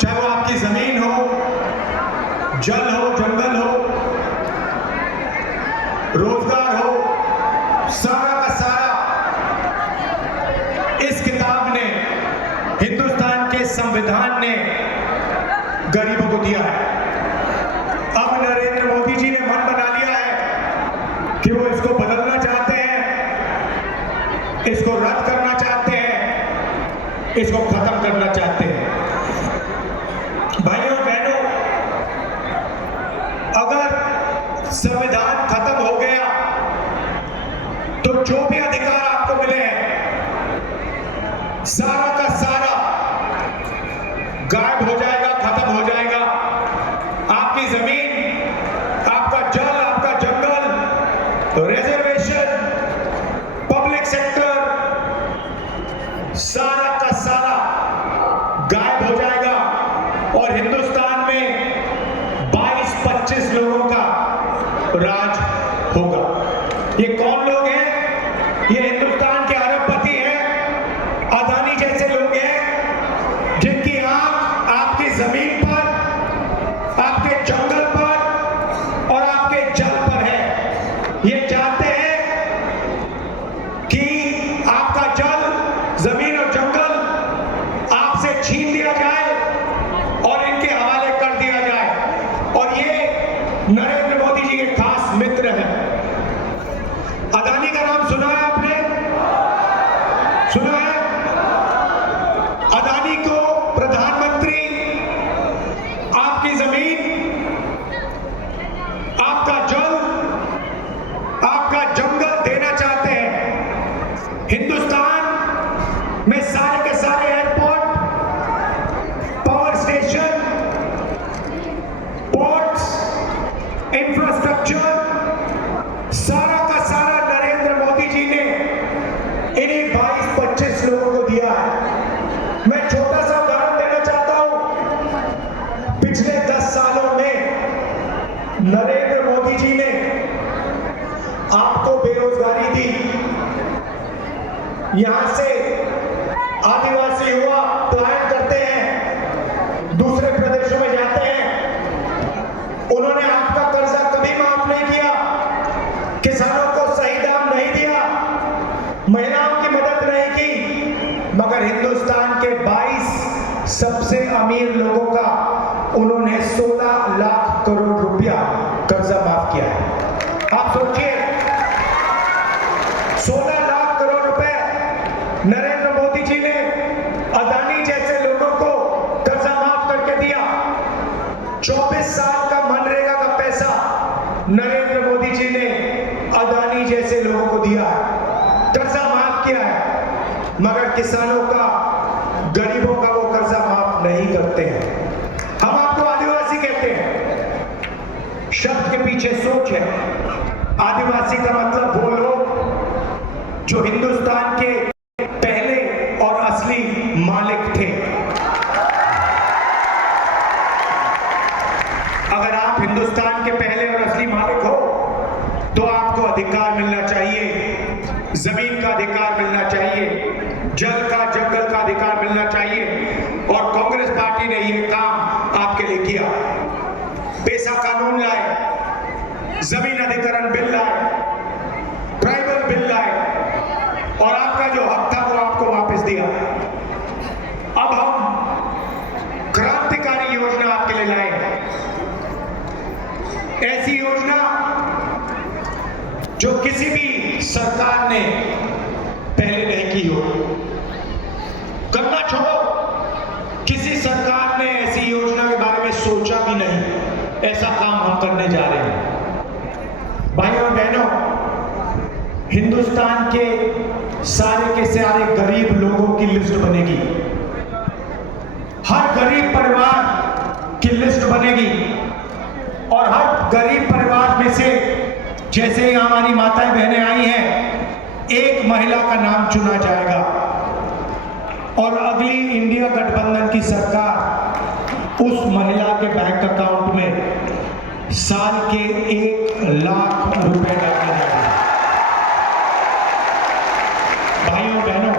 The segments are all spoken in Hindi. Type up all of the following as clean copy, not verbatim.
चाहे वो आपकी जमीन हो, जल हो, जंगल हो, रोजगार हो, सारा का सारा इस किताब ने, हिंदुस्तान के संविधान ने गरीबों को दिया है। अब नरेंद्र मोदी जी ने मन बना लिया है कि वो इसको बदलना चाहते हैं, इसको रद्द करना चाहते हैं, इसको खत्म करना चाहते हैं। भाइयों बहनों, अगर संविधान खत्म हो गया तो जो भी अधिकार आपको मिले हैं सारा का सारा गायब हो जाएगा, खत्म हो जाएगा। आपकी जमीन, आपका जल, आपका जंगल, रिजर्वेशन, पब्लिक सेक्टर, सारा का सारा गायब हो जाएगा और हिंदुस्तान में 22-25 लोगों का राज होगा। ये कौन लोग हैं? ये हिंदुस्तान के अरबपति हैं, अदानी जैसे लोग हैं जिनकी आंख आपकी जमीन पर, आपके जंगल पर और आपके जल पर है। ये चाहते हैं कि आपका जल, जमीन और जंगल आपसे छीन लिया जाए और इनके हवाले कर दिया जाए। और ये नरेंद्र मोदी जी के खास मित्र हैं। अदानी का नाम सुना है आपने? सुना है? अदानी को प्रधानमंत्री आपकी जमीन, आपका जल, आपका जंगल देना चाहते हैं। हिंदुस्तान में सारे के सारे airport, power station, ports, infrastructure, सारा का सारा नरेंद्र मोदी जी ने इन्हीं 22-25 लोगों को दिया है। मैं छोटा सा उदाहरण देना चाहता हूं। पिछले 10 सालों में नरेंद्र मोदी जी ने आपको बेरोजगारी दी। यहां से आदिवासी युवा पलायन करते हैं, दूसरे प्रदेशों में जाते हैं। उन्होंने आपका कर्जा कभी माफ नहीं किया, किसानों को सही दाम नहीं दिया, महिलाओं की मदद नहीं की, मगर हिंदुस्तान के 22 सबसे अमीर लोगों का उन्होंने 16 लाख करोड़ रुपया कर्जा माफ किया है। आप सोचिए, 16 लाख करोड़ रुपए नरेंद्र मोदी जी ने अदानी जैसे लोगों को कर्जा माफ करके दिया। 24 साल का मनरेगा का पैसा नरेंद्र मोदी जी ने अदानी जैसे लोगों को दिया है, कर्जा माफ किया है। मगर किसानों का, गरीबों का वो कर्जा माफ नहीं करते हैं। हम आपको आदिवासी कहते हैं, शब्द के पीछे सोच है। आदिवासी का मतलब वो लोग जो हिंदुस्तान के पहले और असली मालिक थे। अगर आप हिंदुस्तान के पहले और असली मालिक हो तो आपको अधिकार मिलना चाहिए, जमीन का अधिकार मिलना चाहिए, जल का, जंगल का अधिकार मिलना चाहिए। और कांग्रेस पार्टी ने यह काम आपके लिए किया। पेशा कानून लाए, जमीन अधिग्रहण बिल लाए, ट्राइबल बिल लाए और आपका जो हक था वो आपको वापस दिया। अब हम क्रांतिकारी योजना आपके लिए लाए, ऐसी योजना जो किसी भी सरकार ने पहले नहीं की हो। करना छोड़ो, किसी सरकार ने ऐसी योजना के बारे में सोचा भी नहीं। ऐसा काम हम करने जा रहे हैं। भाइयों और बहनों, हिंदुस्तान के सारे के सारे गरीब लोगों की लिस्ट बनेगी। हर गरीब परिवार की लिस्ट बनेगी और हर गरीब परिवार में से, जैसे ही हमारी माताएं बहनें आई हैं, एक महिला का नाम चुना जाएगा और अगली इंडिया गठबंधन की सरकार उस महिला के बैंक अकाउंट में साल के 1 लाख रुपए डालेगी। भाइयों बहनों,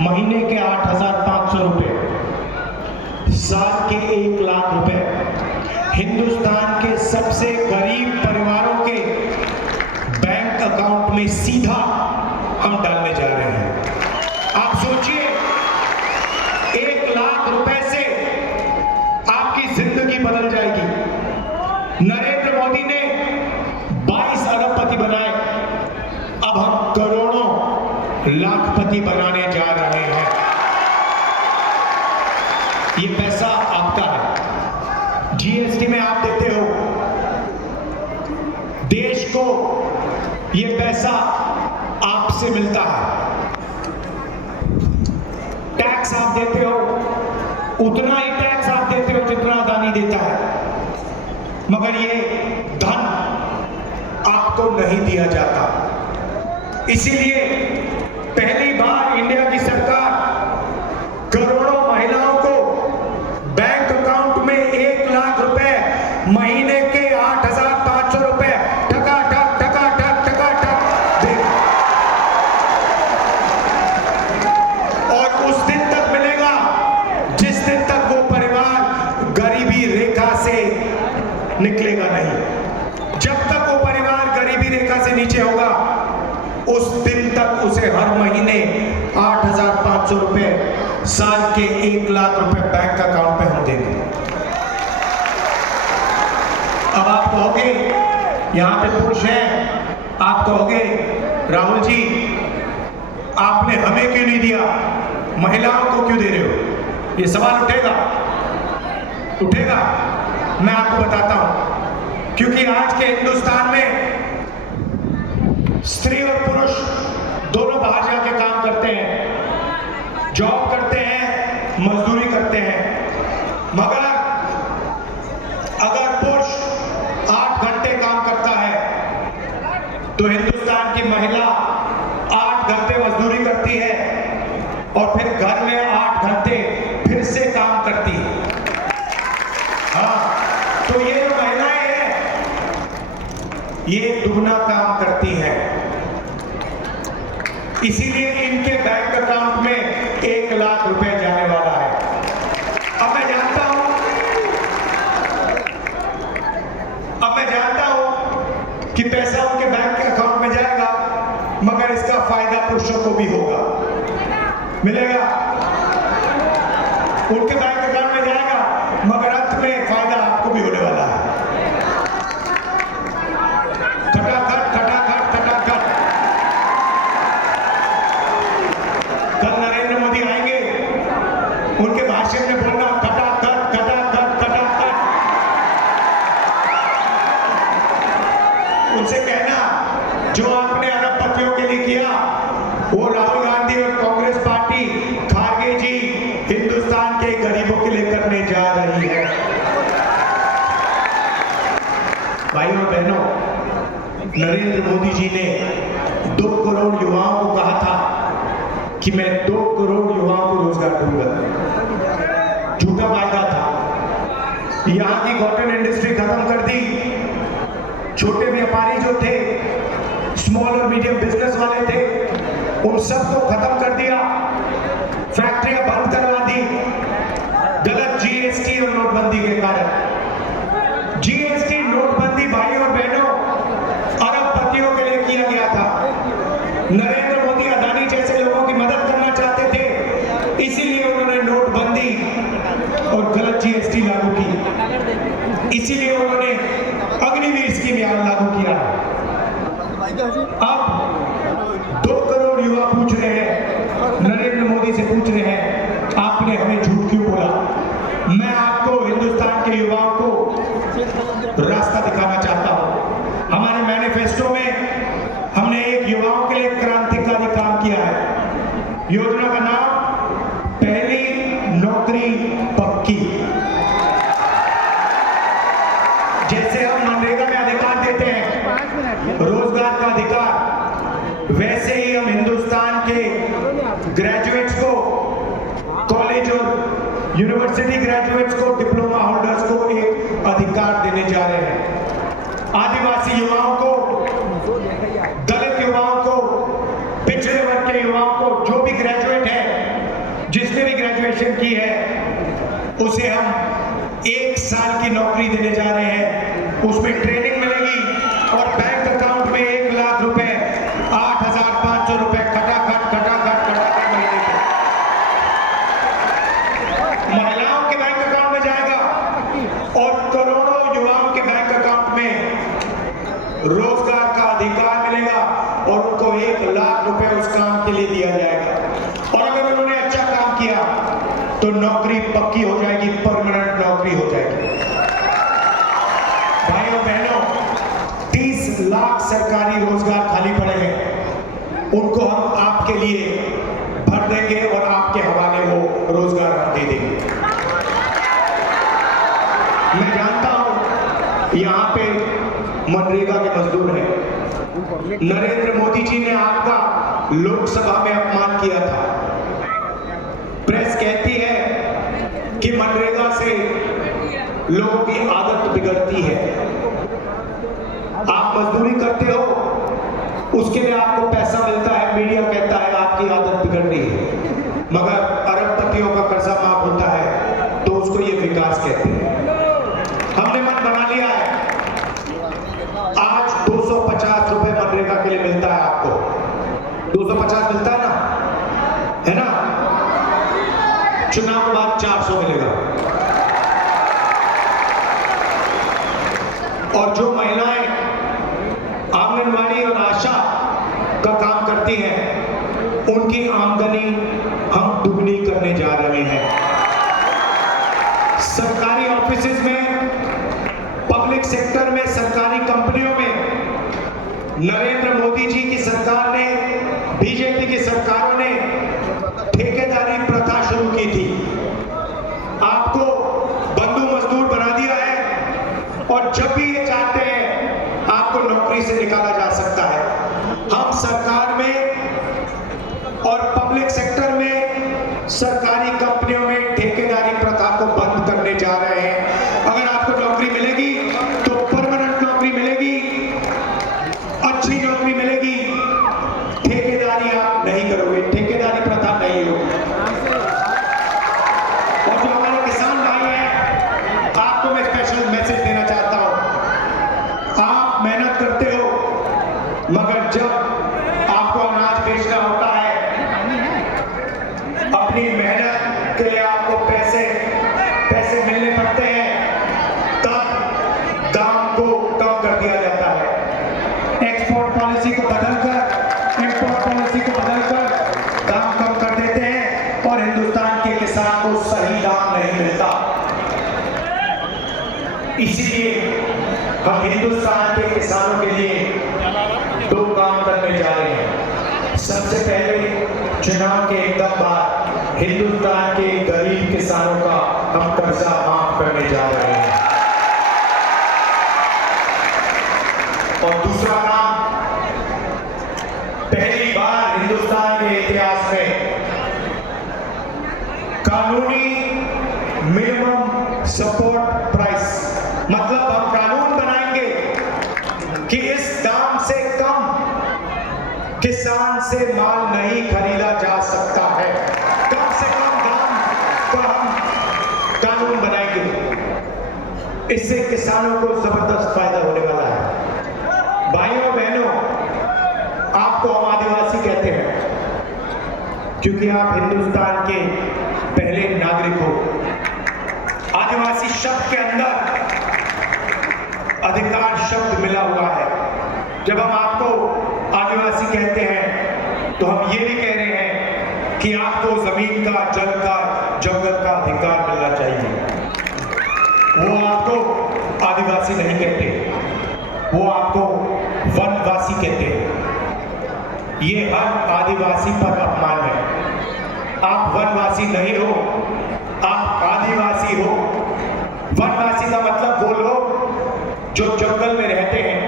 महीने के 8,500 रुपए, साल के हिंदुस्तान के सबसे गरीब परिवारों के बैंक अकाउंट में सीधा हम डालने जा रहे हैं। आप सोचिए, 1 लाख रुपए से आपकी जिंदगी बदल जाएगी। नरेंद्र मोदी ने 22 अरबपति बनाए, अब हम करोड़ों लाखपति बनाने जा रहे हैं। ये पैसा आपका है, जीएसटी में आप देते हो। देश को ये पैसा आपसे मिलता है। टैक्स आप देते हो, उतना ही टैक्स आप देते हो जितना अदानी देता है, मगर ये धन आपको नहीं दिया जाता। इसीलिए पहली बार इंडिया की सरकार करोड़ों महिलाओं को बैंक अकाउंट में 1 लाख रुपए, महीने के 8,500 रुपए टका टक देगा। और उस दिन तक मिलेगा जिस दिन तक वो परिवार गरीबी रेखा से निकलेगा नहीं। जब तक वो परिवार गरीबी रेखा से नीचे होगा, उस दिन तक उसे हर महीने 8,500 रुपए, साल के 1 लाख रुपए बैंक अकाउंट में हम देंगे। अब आप कहोगे, यहां पे पुरुष हैं, आप कहोगे राहुल जी आपने हमें क्यों नहीं दिया, महिलाओं को क्यों दे रहे हो? ये सवाल उठेगा। मैं आपको बताता हूं, क्योंकि आज के हिंदुस्तान में स्त्री और पुरुष दोनों बाहर जाके काम करते हैं, जॉब करते हैं, मजदूरी करते हैं। मगर अगर पुरुष 8 घंटे काम करता है तो हिंदुस्तान की महिला 8 घंटे मजदूरी करती है और फिर घर में 8 घंटे फिर से काम करती है। हाँ, तो ये जो महिलाएं हैं, ये दुगना काम करती हैं। इसीलिए इनके बैंक अकाउंट में 1 लाख रुपए जाने वाला है। अब मैं जानता हूं कि पैसा उनके बैंक के अकाउंट में जाएगा, मगर इसका फायदा पुरुषों को भी होगा, मिलेगा। उनके बैंक अकाउंट में जाएगा, मगर अंत में फायदा आपको भी होने वाला है। कल नरेंद्र मोदी आएंगे, उनके भाषण में बोलना खटाखट। उनसे कहना जो आपने अरबपतियों के लिए किया, वो राहुल गांधी और कांग्रेस पार्टी, खारगे जी हिंदुस्तान के गरीबों के लिए करने जा रही है। भाइयों और बहनों, नरेंद्र मोदी जी ने 2 करोड़ युवाओं को कहा था कि मैं 2 करोड़ युवाओं को रोजगार दूंगा। झूठा वायदा था। यहां की कॉटन इंडस्ट्री खत्म कर दी। छोटे व्यापारी जो थे, स्मॉल और मीडियम बिजनेस वाले थे, उन सबको खत्म कर दिया। फैक्ट्रियां बंद करवा दी, गलत जीएसटी और नोटबंदी के कारण। जीएसटी नोटबंदी भाइयों और बहनों अरबपतियों के लिए किया गया था। नरेंद्र मोदी अदानी जैसे लोगों की मदद करना चाहते थे, इसीलिए उन्होंने नोटबंदी और गलत जीएसटी लागू की। इसीलिए उन्होंने अग्निवीर स्कीम लागू किया। अब 2 करोड़ युवा पूछ रहे हैं, नरेंद्र मोदी से पूछ रहे हैं, आपने हमें झूठ क्यों बोला? मैं आपको, हिंदुस्तान के युवाओं को रास्ता दिखाना चाहता हूं। हमारे मैनिफेस्टो में हमने एक युवाओं के लिए क्रांतिकारी काम किया है। योजना का नाम पहली नौकरी पक्की। जैसे हम मनरेगा में अधिकार देते हैं, रोजगार का अधिकार, वैसे ही हम हिंदुस्तान के ग्रेजुएट्स को, कॉलेज और यूनिवर्सिटी ग्रेजुएट्स को, डिप्लोमा होल्डर्स को एक अधिकार देने जा रहे हैं। आदिवासी युवाओं को, दलित युवाओं को, पिछड़े वर्ग के युवाओं को, जो भी ग्रेजुएट है, जिसने भी ग्रेजुएशन की है, उसे हम 1 साल की नौकरी देने जा रहे हैं, उसमें ट्रेनिंग मिलेगी और बैंक अकाउंट में 1 लाख रुपए, 8,500 रुपए खटाखट महीने पे महिलाओं के बैंक अकाउंट में जाएगा और करोड़ों युवाओं के बैंक अकाउंट में रोजगार का अधिकार मिलेगा और उनको 1 लाख रुपए उस काम के लिए दिया जाएगा। और अगर उन्होंने अच्छा काम किया तो नौकरी पक्की हो जाएगी, परमानेंट नौकरी हो जाएगी। भाइयों बहनों, 30 लाख सरकारी रोजगार खाली पड़े हैं, उनको हम आपके लिए भर देंगे और आपके हवाले वो रोजगार हम दे देंगे। मैं जानता हूं यहां पे मनरेगा के मजदूर हैं। नरेंद्र मोदी जी ने आपका लोकसभा में अपमान किया था। प्रेस कहती है कि मनरेगा से लोगों की आदत बिगड़ती है। आप मजदूरी करते हो, उसके लिए आपको पैसा मिलता है, मीडिया कहता है आपकी आदत बिगड़ रही है, मगर अरबपतियों का कर्जा माफ होता है तो उसको ये विकास कहते हैं। हमने मन बना लिया है, आज 250 रुपए मनरेगा के लिए मिलता है आपको। 250 मिलता है ना? चुनाव के बाद 400 मिलेगा। और जो महिलाएं आंगनवाड़ी और आशा का काम करती हैं, उनकी आमदनी हम दुगनी करने जा रहे हैं। सरकारी ऑफिसेज में, पब्लिक सेक्टर में, सरकारी कंपनियों में नरेंद्र मोदी जी की सरकार ने, बीजेपी की सरकारों ने ठेकेदारी प्रथा शुरू की थी। आपको बंधु मजदूर बना दिया है और जब भी ये चाहते हैं आपको नौकरी से निकाला जा सकता है। हम सरकार में और पब्लिक सेक्टर में, सरकारी कंपनियों में ठेकेदारी प्रथा को बंद करने जा रहे हैं। अगर आपको नौकरी मिलेगी तो परमानेंट नौकरी मिलेगी, अच्छी नौकरी मिलेगी, ठेकेदारी आप नहीं करोगे, ठेकेदारी प्रथा नहीं होगी। और जो हमारे किसान भाई हैं, आपको मैं स्पेशल मैसेज देना चाहता हूं। आप मेहनत करते हो, मगर जब आपको अनाज बेचना होता है, अपनी मेहनत के लिए आपको पैसे मिलने पड़ते हैं, तब दाम को कम कर दिया जाता है। एक्सपोर्ट पॉलिसी को बदलकर, इंपोर्ट पॉलिसी को बदलकर दाम कम कर देते हैं और हिंदुस्तान के किसान को सही दाम नहीं मिलता। इसीलिए हम हिंदुस्तान के किसानों के लिए 2 काम करने जा रहे हैं। सबसे पहले चुनाव के एकदम बाद हिंदुस्तान के गरीब किसानों का हम कर्जा माफ करने जा रहे हैं। और दूसरा काम, पहली बार हिंदुस्तान के इतिहास में कानूनी मिनिमम सपोर्ट प्राइस, मतलब हम कानून बनाएंगे कि इस दाम से कम किसान से माल नहीं खरीदा जा सकता है। कम से कम दाम का हम कानून बनाएंगे। इससे किसानों को जबरदस्त फायदा होने वाला है। भाइयों बहनों, आपको हम आदिवासी कहते हैं क्योंकि आप हिंदुस्तान के पहले नागरिक हो। आदिवासी शब्द के अंदर अधिकार शब्द मिला हुआ है। जब हम आपको आदिवासी कहते हैं तो हम ये भी कह रहे हैं कि आपको जमीन का, जल का, जंगल का अधिकार मिलना चाहिए। वो आपको आदिवासी नहीं कहते, वो आपको वनवासी कहते हैं। ये हर आदिवासी पर अपमान है। आप वनवासी नहीं हो, आप आदिवासी हो। वनवासी का मतलब वो लोग जो जंगल में रहते हैं।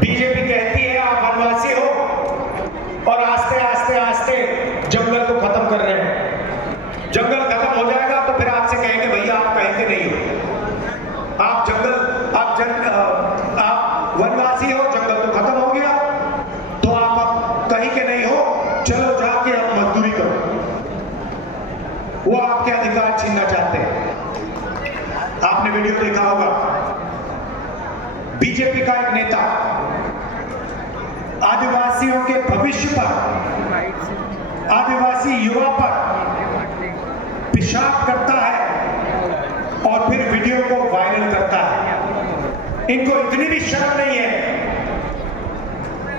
बीजेपी कहती है आप वनवासी हो और आस्ते आस्ते आस्ते जंगल को खत्म कर रहे हैं। जंगल खत्म हो जाएगा तो फिर आपसे कहेंगे भैया आप कहते नहीं हो, आप वनवासी हो, जंगल तो खत्म हो गया, तो आप अब कहीं के नहीं हो, चलो जाके आप मजदूरी करो। वो आपके अधिकार छीनना चाहते हैं। आपने वीडियो देखा होगा, बीजेपी का एक नेता आदिवासियों के भविष्य पर, आदिवासी युवा पर पेशाब करता है और फिर वीडियो को वायरल करता है। इनको इतनी भी शर्म नहीं है,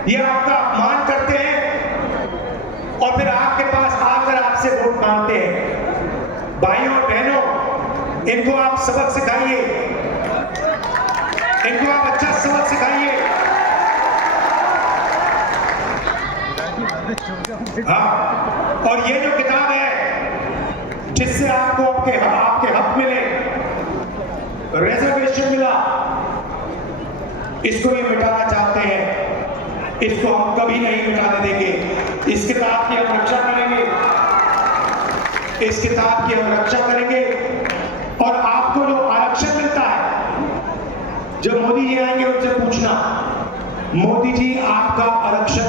ये आपका अपमान करते हैं और फिर आपके पास आकर आपसे वोट मांगते हैं। भाइयों और बहनों, इनको आप सबक सिखाइए, इनको आप अच्छा सबक सिखाइए। हाँ, और ये जो किताब है जिससे आपको आपके हक मिले, रिजर्वेशन मिला, इसको ये मिटाना चाहते हैं। इसको हम कभी नहीं मिटाने देंगे। इस किताब की हम रक्षा करेंगे, इस किताब की हम रक्षा करेंगे। और आपको जो आरक्षण मिलता है, जब मोदी जी आएंगे उनसे पूछना, मोदी जी आपका आरक्षण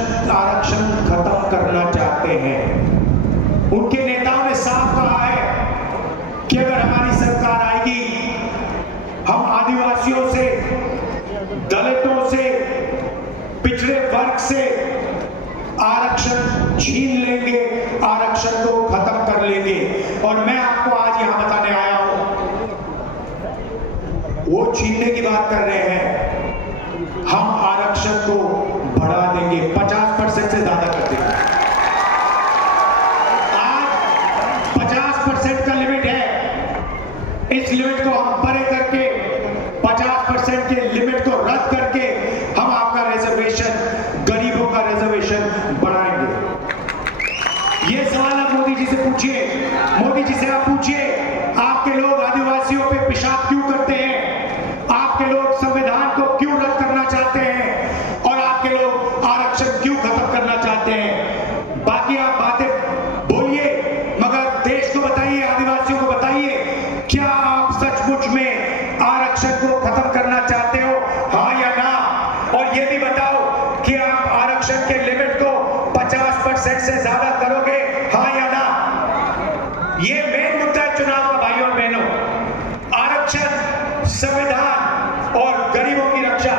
खत्म करना चाहते हैं। उनके नेताओं ने साफ कहा है कि अगर हमारी सरकार आएगी, हम आदिवासियों से, दलितों से, पिछड़े वर्ग से आरक्षण छीन लेंगे, आरक्षण को खत्म कर लेंगे। और मैं आपको आज यहां बताने आया हूं, वो छीनने की बात कर रहे हैं, हम आरक्षण को बढ़ा देंगे, 50% से ज्यादा कर देंगे। आज 50% का लिमिट है, इस लिमिट को हम परे करके 50% के लिमिट को रद्द करके हम आपका रिजर्वेशन, गरीबों का रिजर्वेशन बढ़ाएंगे। ये सवाल आप मोदी जी से पूछिए, मोदी जी से आप पूछिए, आपके लोग आदिवासियों पे पेशाब क्यों करते हैं? आपके लोग संविधान को क्यों रद्द करना चाहते हैं? और आपके लोग आरक्षण क्यों खत्म करना चाहते हैं? बाकी आप बातें बोलिए, मगर देश को बताइए, आदिवासियों को बताइए, क्या आप सचमुच में आरक्षण को खत्म करना चाहते हो, हाँ या ना? और ये भी बताओ कि आप आरक्षण के लिमिट को 50% से ज्यादा करोगे, हाँ या ना? ये मेन मुद्दा है चुनाव का, भाइयों और बहनों। आरक्षण, संविधान और गरीबों की रक्षा।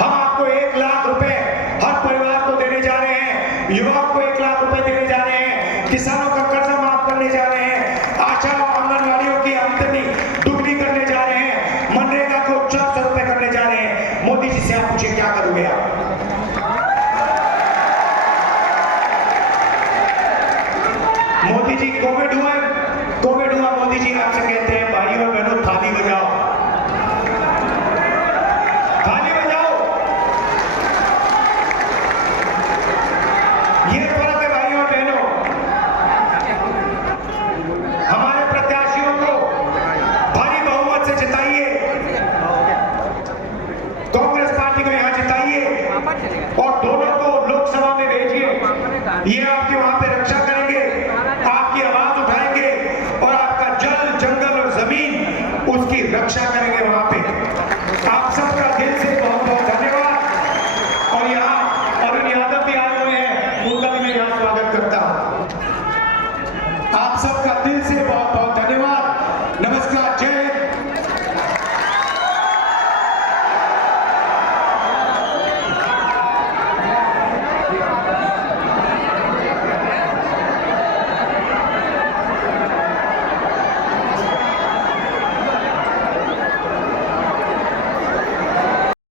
हम आपको 1 लाख रुपए हर परिवार को देने जा रहे हैं, युवाओं को 1 लाख रुपए देने जा रहे हैं, किसानों का कर्जा माफ करने जा रहे हैं। आशा